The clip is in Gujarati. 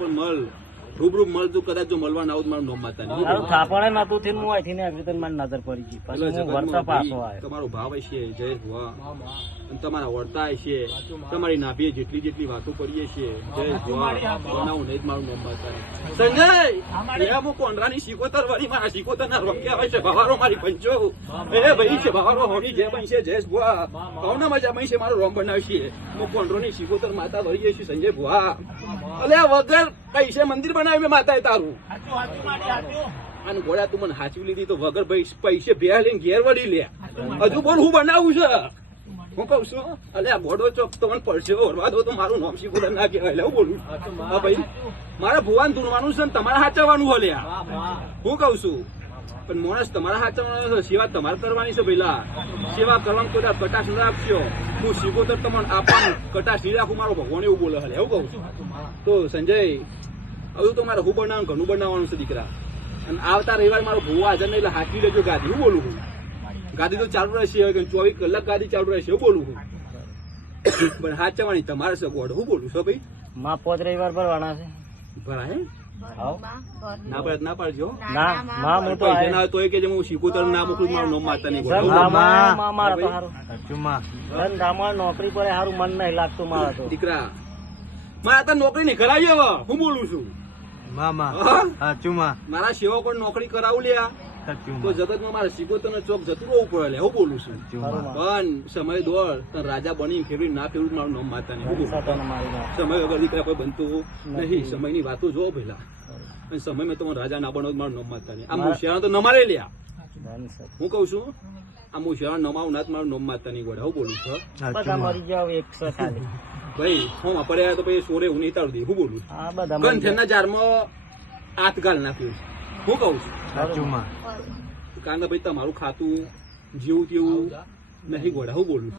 પણ મળ. રૂબરૂ મળ તું કદાચ જો મળવા ના આવું મારું નોમ માતા તારું થાપણે નતું થઈને હું અહીંથી નીકળી તો મને નજર પડી ગઈ. પછી હું પાછો આવ્યો. તમારો ભાવ છે જય ભુવા. તમારા વર્તા છે તમારી નાભીએ જેટલી જેટલી વાતો કરીએ છીએ. જય ભુવા. બનાવું નહીં મારું નોમ માતા સંજય એ હું કોંડરાની શીખોતર વળી મારા શીખોતર ના રોમ આવે છે ભવારો મારી પંચો એ ભાઈ છે ભવારો હોની જે બની છે જય ભુવા. ભાવના મજા બનશે મારો રોમ બનાવશે હું કોંડરોની શીખોતર માતા વળીએ છીએ સંજય ભુવા. અલે વગર પૈસે મંદિર બનાવી મેં માતાએ તારું. અને ગોળા તું મને હાચવી લીધી તો વગર પૈસે બે લઈને ઘેર વળી લે. હજુ બોલ હું બનાવું છે? હું કઉ છું અલે આ ગોડો ચોક તો મને પડશે ઓરવા દો તો મારું નામ શીખું ના કહેવાય. એટલે હું બોલું હા ભાઈ. મારા ભુવાન ધૂણવાનું છે ને તમારે હાચવવાનું હો હું કઉ છું પણ માણસ તમારા હાચવવાનો છે સેવા તમારે કરવાની છે પેલા સેવા કરવાનું કોઈ કટાશ ના આપશો. હું શીખોતર તમને આપવાનું કટાશ નહીં રાખું મારો ભગવાન એવું બોલે હલે એવું કહું છું. તો સંજય હવે તો મારે હું બનાવવાનું ઘણું બનાવવાનું છે દીકરા. અને આવતા રવિવાર મારો ભૂવો હાજર નહીં એટલે હાકી લેજો ગાદી. હું બોલું છું? ગાદી તો ચાલુ રહેશે હવે ચોવીસ કલાક ગાદી ચાલુ રહેશે. હું બોલું છું? પણ હાચવાની તમારે સગવડ. હું બોલું છું ભાઈ? માં પોત રવિવાર ભરવાના છે. ભરાય. ના પાડ ના પાડજો. ના માં હું તો પૈસા ના હોય કે હું શીખું ના મોકલું મારું નામ માતા નહીં માં મારે તો ભાઈ. હારું સાચુમાં ધંધામાં નોકરી પર હારું મન નહીં લાગતું મારા તો. દીકરા મારા તો નોકરી નહીં કરાવી હવે. હું બોલું છું. મામા હા? મારા સેવા પણ નોકરી કરાવું લ્યા. તો જગતમાં મારે સિકોતર ચોક જતું રહેવું પડે લે હું બોલું છું. સાચુમાં પણ સમય દોડ રાજા બની ફેરવી ના ફેરવું મારું નામ માતા નહીં બોલું. સતન મારી નાખ. સમય વગર દીકરા કોઈ બનતું નહીં સમયની વાતો જો પેલા અને સમય મેં તમારો રાજા ના બનો મારું નામ માતા નહીં. આ મુશિયાળા તો નમારે લ્યા. હું કઉ છું આ મુશિયાળા નમાવું ના મારું નામ માતા નહીં હું બોલું છું ભાઈ હું તો પછી સોરે હું નહીં તાળું દે હું બોલું છું. આ બધા મરી જારમાં હાથ ગાલ નાખ્યું હું કહું છું? સાચું કારણ કે ભાઈ તમારું ખાતું જેવું તેવું નહીં ગોળા હું બોલું